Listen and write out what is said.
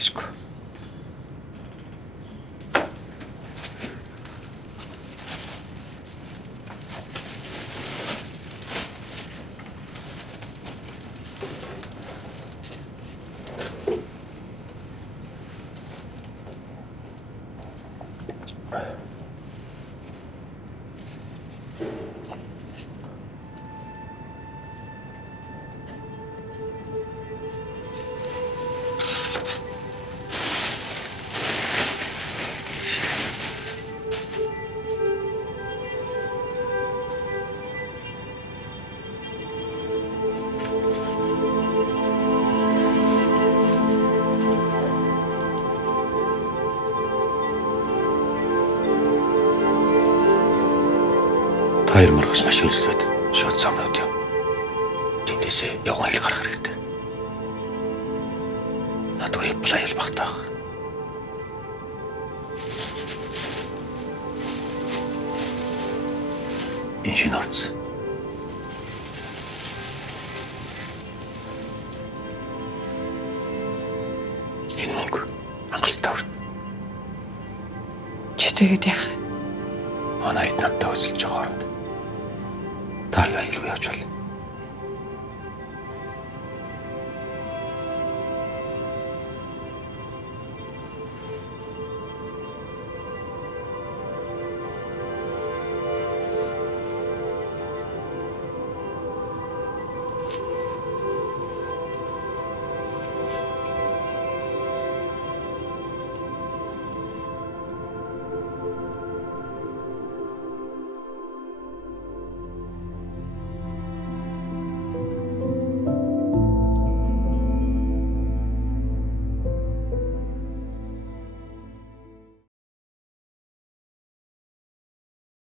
гэжгүй. Хоёр мөргөс маш өлсөд шууд замнууд юм. Тэндээсээ явган ил гарах хэрэгтэй. Надгүй плайл багтаах. Инженерц. Энэ мөнгө хангалттай өрнө. Чи тэгээд яах? Манай эднэртэй өсөлж байгаа хооронд та аюулгүй явж бол